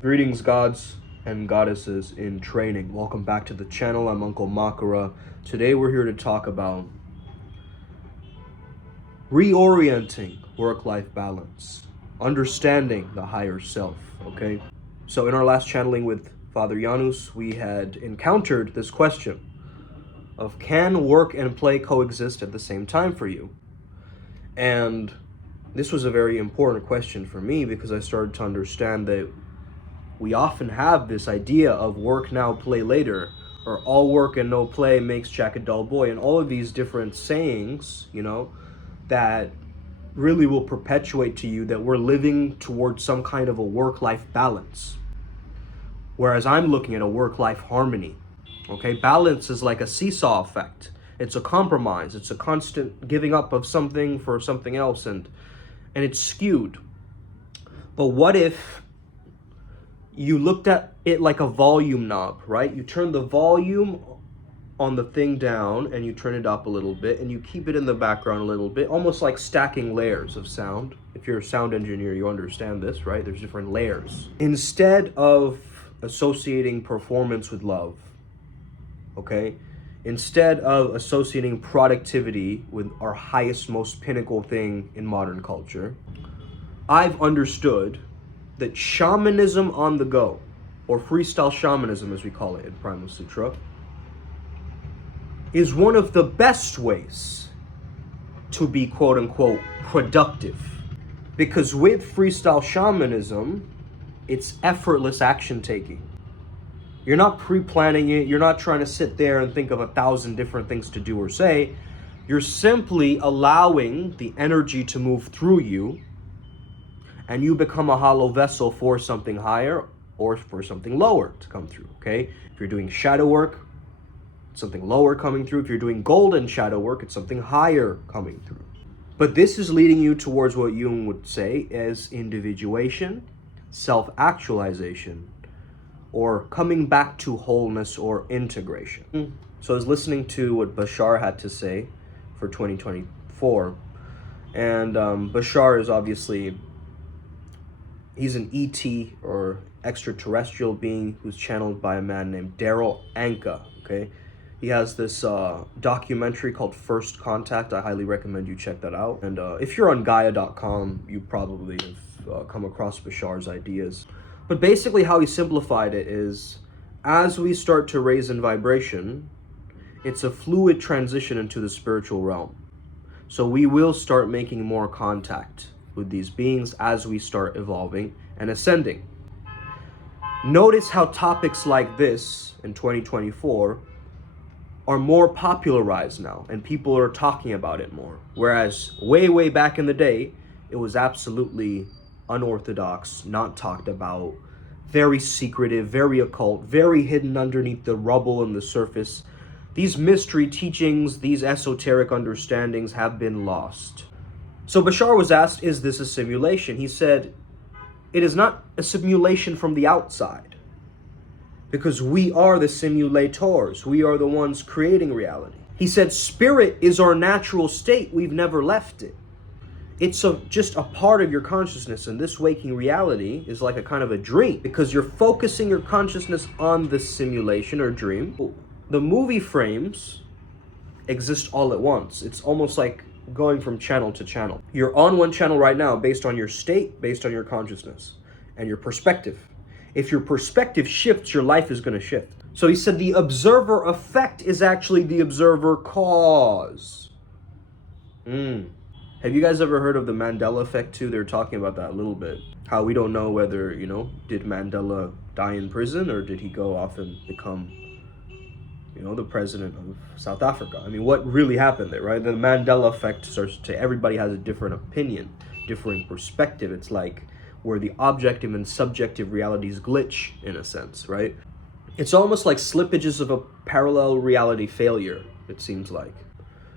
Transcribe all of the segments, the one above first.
Greetings, gods and goddesses in training. Welcome back to the channel. I'm Uncle Makara. Today we're here to talk about reorienting work-life balance, understanding the higher self, okay? So in our last channeling with Father Janus, we had encountered this question of, can work and play coexist at the same time for you? And this was a very important question for me because I started to understand that we often have this idea of work now, play later, or all work and no play makes Jack a dull boy, and all of these different sayings, that really will perpetuate to you that we're living towards some kind of a work-life balance. Whereas I'm looking at a work-life harmony. Okay, balance is like a seesaw effect. It's a compromise. It's a constant giving up of something for something else, and it's skewed. But what if you looked at it like a volume knob, right? You turn the volume on the thing down and you turn it up a little bit and you keep it in the background a little bit, almost like stacking layers of sound. If you're a sound engineer, you understand this, right? There's different layers. Instead of associating performance with love, okay? Instead of associating productivity with our highest, most pinnacle thing in modern culture, I've understood that shamanism on the go, or freestyle shamanism as we call it in Primal Sutra, is one of the best ways to be quote-unquote productive. Because with freestyle shamanism, it's effortless action taking. You're not pre-planning it, you're not trying to sit there and think of 1,000 different things to do or say. You're simply allowing the energy to move through you, and you become a hollow vessel for something higher or for something lower to come through, okay? If you're doing shadow work, it's something lower coming through. If you're doing golden shadow work, it's something higher coming through. But this is leading you towards what Jung would say as individuation, self-actualization, or coming back to wholeness or integration. So I was listening to what Bashar had to say for 2024, and Bashar is obviously, he's an ET or extraterrestrial being who's channeled by a man named Daryl Anka, okay? He has this documentary called First Contact. I highly recommend you check that out. And if you're on Gaia.com, you probably have come across Bashar's ideas. But basically how he simplified it is, as we start to raise in vibration, it's a fluid transition into the spiritual realm. So we will start making more contact with these beings as we start evolving and ascending. Notice how topics like this in 2024 are more popularized now and people are talking about it more. Whereas way back in the day, it was absolutely unorthodox, not talked about, very secretive, very occult, very hidden underneath the rubble and the surface. These mystery teachings, these esoteric understandings have been lost. So Bashar was asked, is this a simulation? He said, it is not a simulation from the outside, because we are the simulators. We are the ones creating reality. He said, spirit is our natural state. We've never left it. It's just a part of your consciousness, and this waking reality is like a kind of a dream, because you're focusing your consciousness on the simulation or dream. The movie frames exist all at once. It's almost like going from channel to channel. You're on one channel right now based on your state, based on your consciousness and your perspective. If your perspective shifts, your life is going to shift. So he said the observer effect is actually the observer cause. Have you guys ever heard of the Mandela effect too? They're talking about that a little bit. How we don't know whether, did Mandela die in prison or did he go off and become the president of South Africa? I mean, what really happened there, right? The Mandela effect starts to, everybody has a different opinion, different perspective. It's like where the objective and subjective realities glitch in a sense, right? It's almost like slippages of a parallel reality failure, it seems like.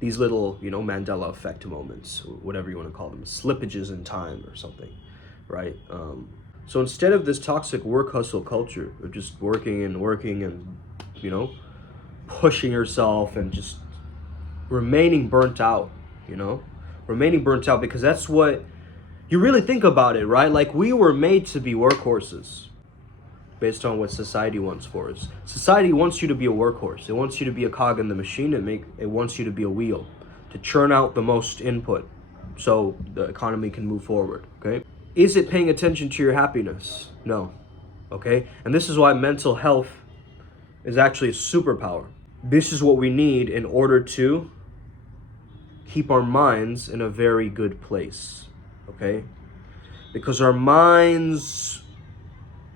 These little, Mandela effect moments, or whatever you want to call them, slippages in time or something, right? So instead of this toxic work hustle culture of just working and pushing yourself and just remaining burnt out, remaining burnt out, because that's what you really think about it, right? Like, we were made to be workhorses based on what society wants for us. Society wants you to be a workhorse. It wants you to be a cog in the machine. It wants you to be a wheel, to churn out the most input so the economy can move forward, okay? Is it paying attention to your happiness? No, okay? And this is why mental health is actually a superpower. This is what we need in order to keep our minds in a very good place, okay? Because our minds,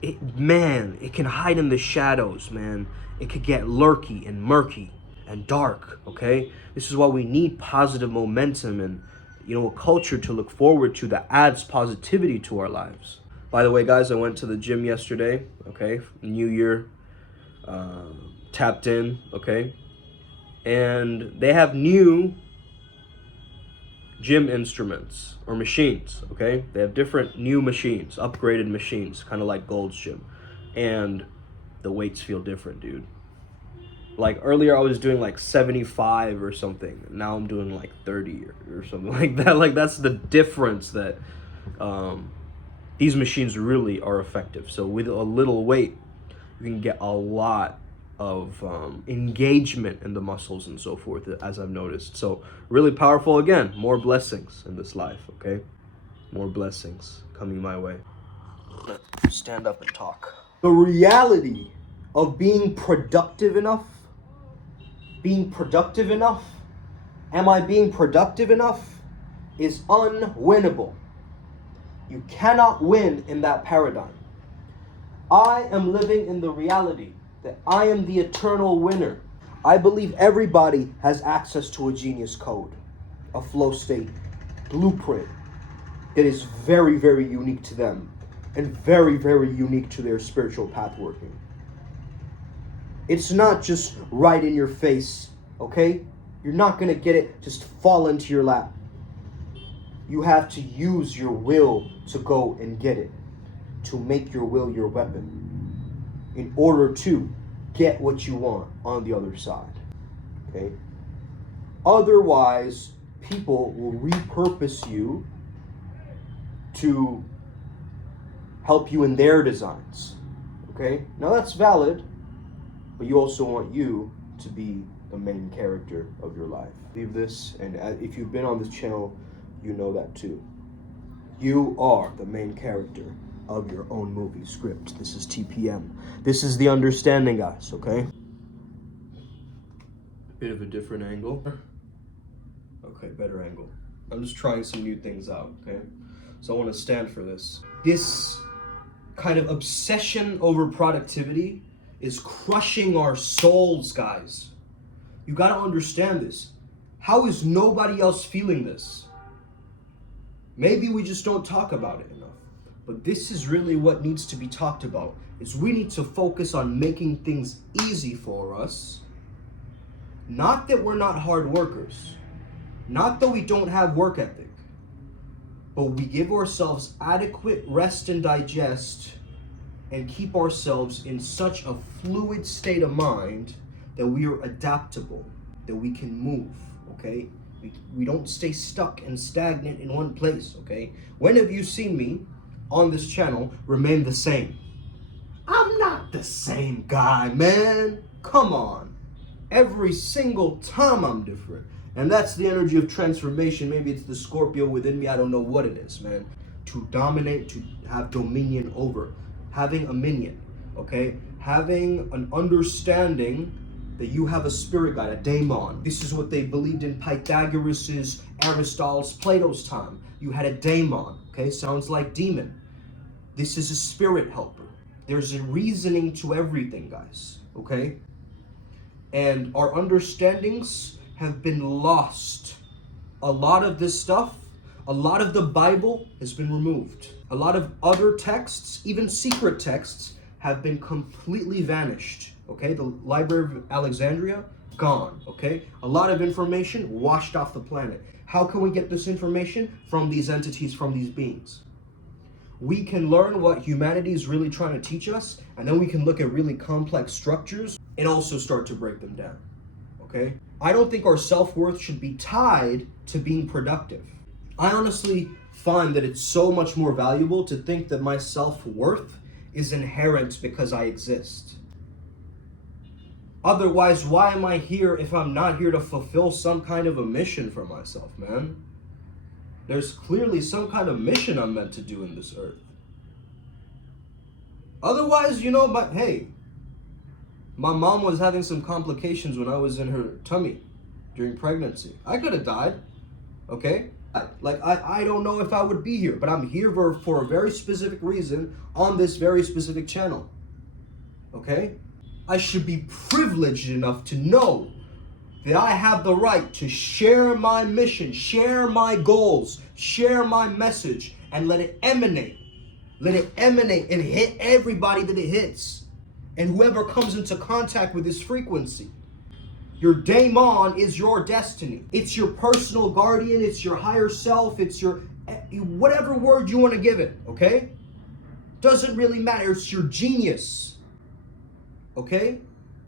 it can hide in the shadows, man. It could get lurky and murky and dark, okay? This is why we need positive momentum and, a culture to look forward to that adds positivity to our lives. By the way, guys, I went to the gym yesterday, okay? New year, tapped in, okay? And they have new gym instruments or machines, okay? They have different new machines, upgraded machines, kind of like Gold's Gym. And the weights feel different, dude. Like earlier I was doing like 75 or something. Now I'm doing like 30 or something like that. Like, that's the difference that these machines really are effective. So with a little weight, you can get a lot of engagement in the muscles and so forth, as I've noticed. So really powerful. Again, more blessings in this life, okay? More blessings coming my way. Let's stand up and talk. The reality of being productive enough, am I being productive enough, is unwinnable. You cannot win in that paradigm. I am living in the reality that I am the eternal winner. I believe everybody has access to a genius code, a flow state blueprint that is very, very unique to them and very, very unique to their spiritual path working. It's not just right in your face, okay? You're not gonna get it just fall into your lap. You have to use your will to go and get it, to make your will your weapon, in order to get what you want on the other side, okay? Otherwise, people will repurpose you to help you in their designs, okay? Now that's valid, but you also want you to be the main character of your life. Leave this, and if you've been on this channel, you know that too. You are the main character of your own movie script. This is TPM. This is the understanding, guys, okay? Bit of a different angle. Okay, better angle. I'm just trying some new things out, okay? So I want to stand for this. This kind of obsession over productivity is crushing our souls, guys. You gotta understand this. How is nobody else feeling this? Maybe we just don't talk about it enough. But this is really what needs to be talked about. Is we need to focus on making things easy for us. Not that we're not hard workers. Not that we don't have work ethic. But we give ourselves adequate rest and digest and keep ourselves in such a fluid state of mind that we are adaptable, that we can move, okay? We don't stay stuck and stagnant in one place, okay? When have you seen me on this channel remain the same? I'm not the same guy, man. Come on. Every single time I'm different. And that's the energy of transformation. Maybe it's the Scorpio within me. I don't know what it is, man. To dominate, to have dominion over. Having a minion, okay? Having an understanding that you have a spirit guide, a daemon. This is what they believed in Pythagoras's, Aristotle's, Plato's time. You had a daemon, okay? Sounds like demon. This is a spirit helper. There's a reasoning to everything, guys, okay? And our understandings have been lost. A lot of this stuff, a lot of the Bible has been removed. A lot of other texts, even secret texts, have been completely vanished, okay? The Library of Alexandria, gone, okay? A lot of information washed off the planet. How can we get this information? From these entities, from these beings. We can learn what humanity is really trying to teach us, and then we can look at really complex structures and also start to break them down, okay? I don't think our self-worth should be tied to being productive. I honestly find that it's so much more valuable to think that my self-worth is inherent because I exist. Otherwise, why am I here if I'm not here to fulfill some kind of a mission for myself, man? There's clearly some kind of mission I'm meant to do in this earth. Otherwise, but hey, my mom was having some complications when I was in her tummy during pregnancy. I could have died, okay? I don't know if I would be here, but I'm here for a very specific reason on this very specific channel, okay? I should be privileged enough to know that I have the right to share my mission, share my goals, share my message, and let it emanate. Let it emanate and hit everybody that it hits. And whoever comes into contact with this frequency. Your daemon is your destiny. It's your personal guardian, it's your higher self, it's your, whatever word you want to give it, okay? Doesn't really matter, it's your genius, okay?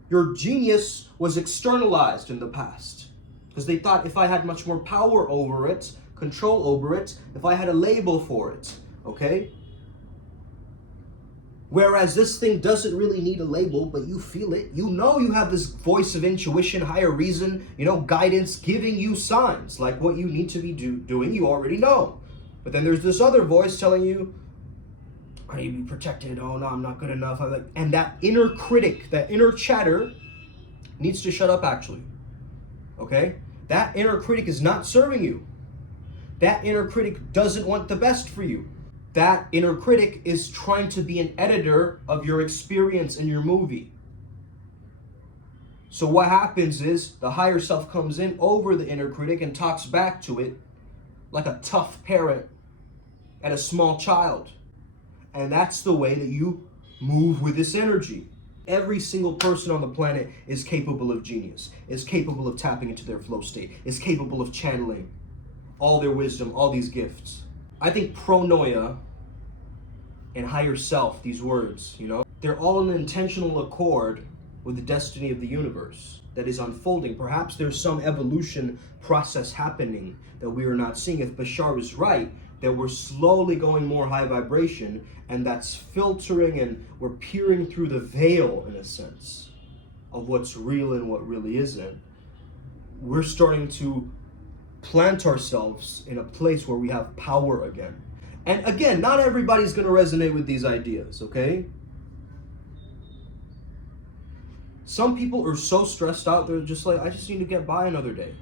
Your genius was externalized in the past because they thought if I had much more power over it, control over it, if I had a label for it, okay? Whereas this thing doesn't really need a label, but you feel it. You know you have this voice of intuition, higher reason, guidance, giving you signs like what you need to be doing, you already know. But then there's this other voice telling you, I need to be protected. Oh no, I'm not good enough. And that inner critic, that inner chatter needs to shut up actually. Okay? That inner critic is not serving you. That inner critic doesn't want the best for you. That inner critic is trying to be an editor of your experience in your movie. So what happens is the higher self comes in over the inner critic and talks back to it like a tough parent and a small child. And that's the way that you move with this energy. Every single person on the planet is capable of genius, is capable of tapping into their flow state, is capable of channeling all their wisdom, all these gifts. I think pronoia and higher self, these words, they're all in intentional accord with the destiny of the universe that is unfolding. Perhaps there's some evolution process happening that we are not seeing. If Bashar is right, that we're slowly going more high vibration, and that's filtering and we're peering through the veil, in a sense, of what's real and what really isn't. We're starting to plant ourselves in a place where we have power again. And again, not everybody's going to resonate with these ideas, okay? Some people are so stressed out, they're just like, I just need to get by another day.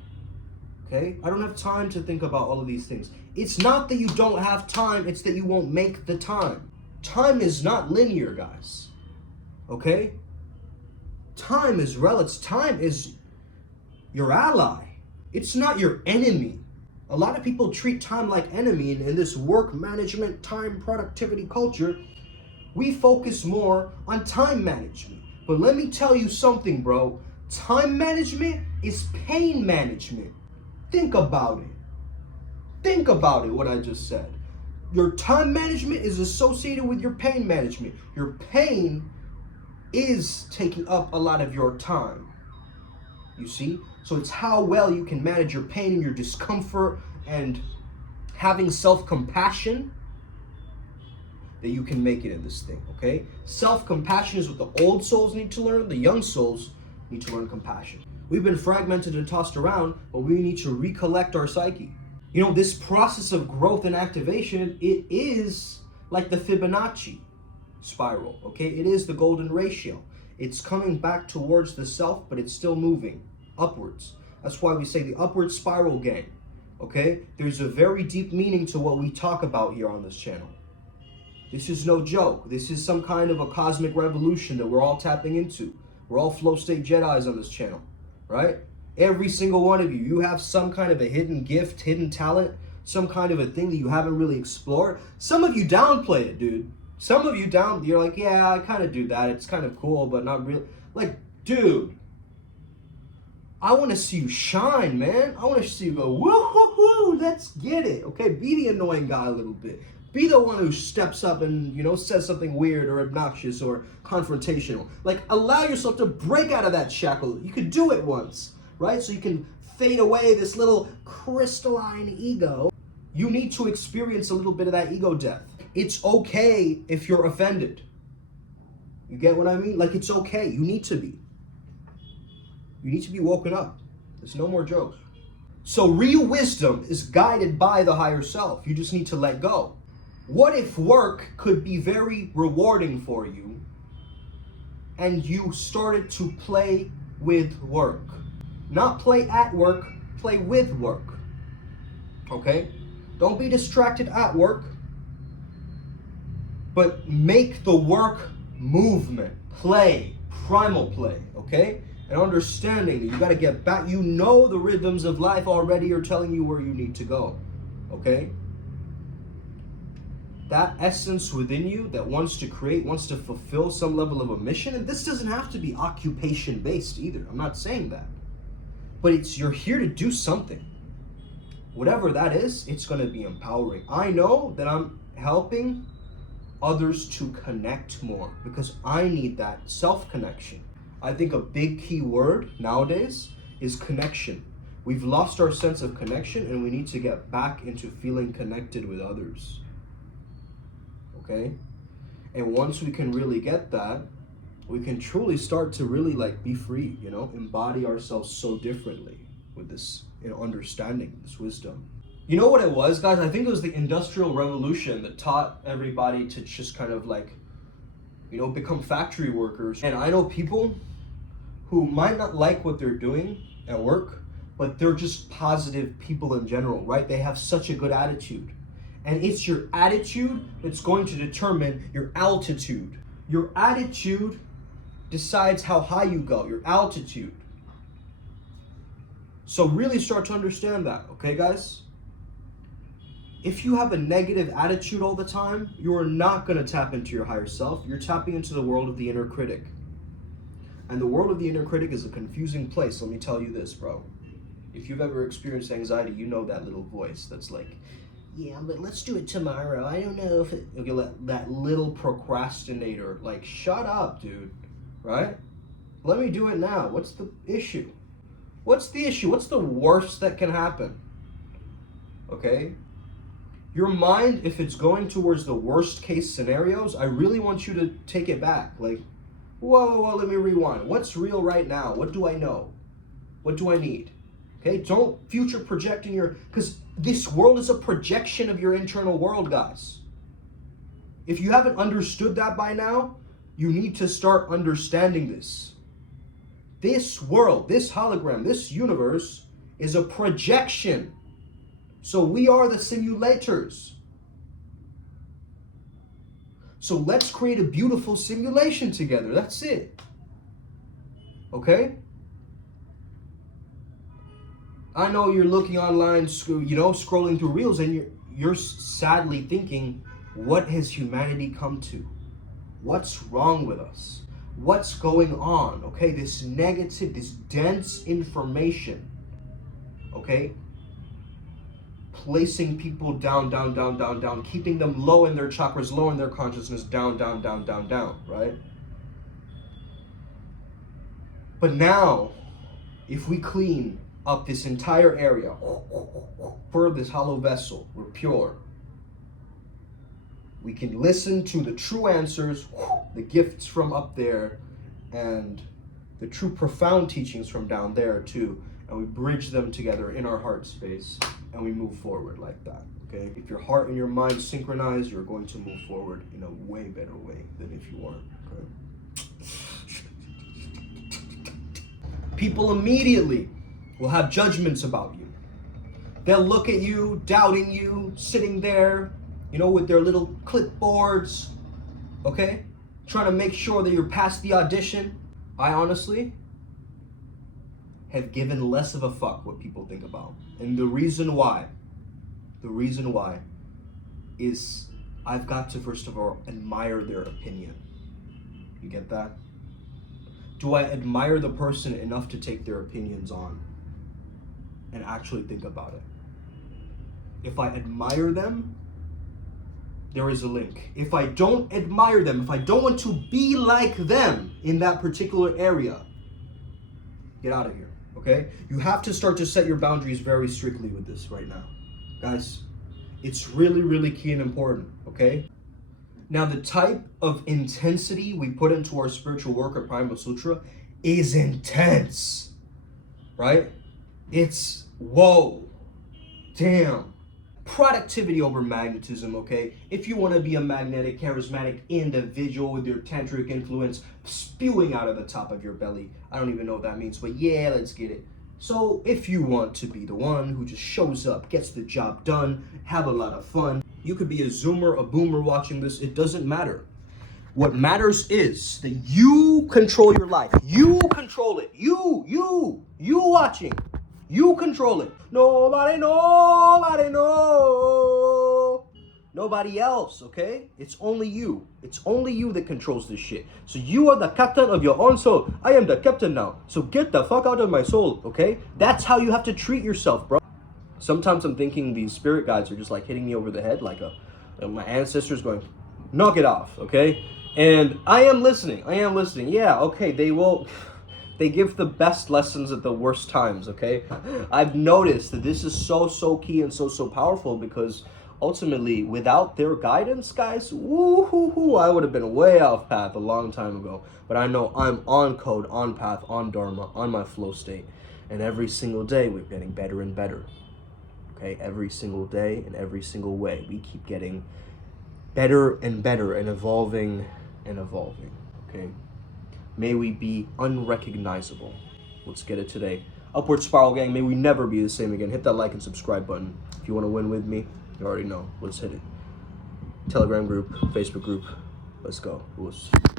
Okay? I don't have time to think about all of these things. It's not that you don't have time, it's that you won't make the time. Time is not linear, guys. Okay? Time is relative. Time is your ally. It's not your enemy. A lot of people treat time like enemy in this work management, time productivity culture. We focus more on time management. But let me tell you something, bro. Time management is pain management. Think about it. Think about it, what I just said. Your time management is associated with your pain management. Your pain is taking up a lot of your time. You see? So it's how well you can manage your pain and your discomfort and having self-compassion that you can make it in this thing, okay? Self-compassion is what the old souls need to learn. The young souls need to learn compassion. We've been fragmented and tossed around, but we need to recollect our psyche. This process of growth and activation, it is like the Fibonacci spiral, okay? It is the golden ratio. It's coming back towards the self, but it's still moving upwards. That's why we say the upward spiral gang, okay? There's a very deep meaning to what we talk about here on this channel. This is no joke. This is some kind of a cosmic revolution that we're all tapping into. We're all flow state Jedis on this channel, right? Every single one of you, you have some kind of a hidden gift, hidden talent, some kind of a thing that you haven't really explored. Some of you downplay it, dude. Some of you you're like, yeah, I kind of do that. It's kind of cool, but not really. Like, dude, I want to see you shine, man. I want to see you go, woo-hoo-hoo, let's get it. Okay, be the annoying guy a little bit. Be the one who steps up and, says something weird or obnoxious or confrontational. Like, allow yourself to break out of that shackle. You could do it once, right? So you can fade away this little crystalline ego You need to experience a little bit of that ego death. It's okay if you're offended. You get what I mean? Like, it's okay. You need to be. You need to be woken up. There's no more jokes. So real wisdom is guided by the higher self. You just need to let go. What if work could be very rewarding for you and you started to play with work? Not play at work, play with work. Okay? Don't be distracted at work, but make the work movement, play, primal play, okay? And understanding that you got to get back. You know the rhythms of life already are telling you where you need to go, okay? That essence within you that wants to create, wants to fulfill some level of a mission, and this doesn't have to be occupation based either. I'm not saying that. But it's, you're here to do something. Whatever that is, it's going to be empowering. I know that I'm helping others to connect more because I need that self-connection. I think a big key word nowadays is connection. We've lost our sense of connection and we need to get back into feeling connected with others. Okay? And once we can really get that, we can truly start to really like be free, you know, embody ourselves so differently with this, you know, understanding, this wisdom. You know what it was, guys? I think it was the Industrial Revolution that taught everybody to just kind of like, you know, become factory workers. And I know people who might not like what they're doing at work, but they're just positive people in general, right? They have such a good attitude. And it's your attitude that's going to determine your altitude. Your attitude decides how high you go, your altitude. So really start to understand that, okay, guys? If you have a negative attitude all the time, you are not going to tap into your higher self. You're tapping into the world of the inner critic. And the world of the inner critic is a confusing place. Let me tell you this, bro. If you've ever experienced anxiety, you know that little voice that's like, yeah, but let's do it tomorrow. I don't know if it... Okay, that little procrastinator. Like, shut up, dude. Right? Let me do it now. What's the issue? What's the issue? What's the worst that can happen? Okay? Your mind, if it's going towards the worst case scenarios, I really want you to take it back. Like, whoa, let me rewind. What's real right now? What do I know? What do I need? Okay, don't future project in your... Because this world is a projection of your internal world, guys. If you haven't understood that by now, you need to start understanding this. This world, this hologram, this universe is a projection. So we are the simulators. So let's create a beautiful simulation together. That's it. Okay? I know you're looking online, you know, scrolling through reels, and you're sadly thinking, what has humanity come to? What's wrong with us? What's going on? Okay, this negative, this dense information, okay, placing people down, keeping them low in their chakras, low in their consciousness, down, right? But now, if we clean up this entire area, for this hollow vessel, we're pure. We can listen to the true answers, the gifts from up there, and the true profound teachings from down there too, and we bridge them together in our heart space, and we move forward like that, okay? If your heart and your mind synchronize, you're going to move forward in a way better way than if you aren't, okay? People immediately will have judgments about you. They'll look at you, doubting you, sitting there, you know, with their little clipboards, okay? Trying to make sure that you're past the audition. I honestly have given less of a fuck what people think about. And the reason why is I've got to, first of all, admire their opinion. You get that? Do I admire the person enough to take their opinions on and actually think about it? If I admire them, there is a link. If I don't admire them, if I don't want to be like them in that particular area, get out of here, okay? You have to start to set your boundaries very strictly with this right now. Guys, It's really, really key and important, okay? Now, the type of intensity we put into our spiritual work at Primal Sutra is intense, right? It's, whoa, damn. Productivity over magnetism, okay? If you want to be a magnetic, charismatic individual with your tantric influence spewing out of the top of your belly. I don't even know what that means, but yeah, let's get it. So if you want to be the one who just shows up, gets the job done, have a lot of fun, you could be a Zoomer, a Boomer watching this, it doesn't matter. What matters is that you control your life. You control it. You watching. You control it. Nobody Nobody else, okay? It's only you. It's only you that controls this shit. So you are the captain of your own soul. I am the captain now. So get the fuck out of my soul, okay? That's how you have to treat yourself, bro. Sometimes I'm thinking these spirit guides are just like hitting me over the head like my ancestors going, knock it off, okay? And I am listening. Yeah, okay, they give the best lessons at the worst times, okay? I've noticed that this is so key and so powerful because ultimately, without their guidance, guys, woo-hoo-hoo, I would have been way off path a long time ago. But I know I'm on code, on path, on dharma, on my flow state. And every single day, we're getting better and better. Okay, every single day and every single way. We keep getting better and better and evolving, okay? May we be unrecognizable. Let's get it today. Upward Spiral Gang, may we never be the same again. Hit that like and subscribe button. If you want to win with me, you already know. Let's hit it. Telegram group, Facebook group. Let's go.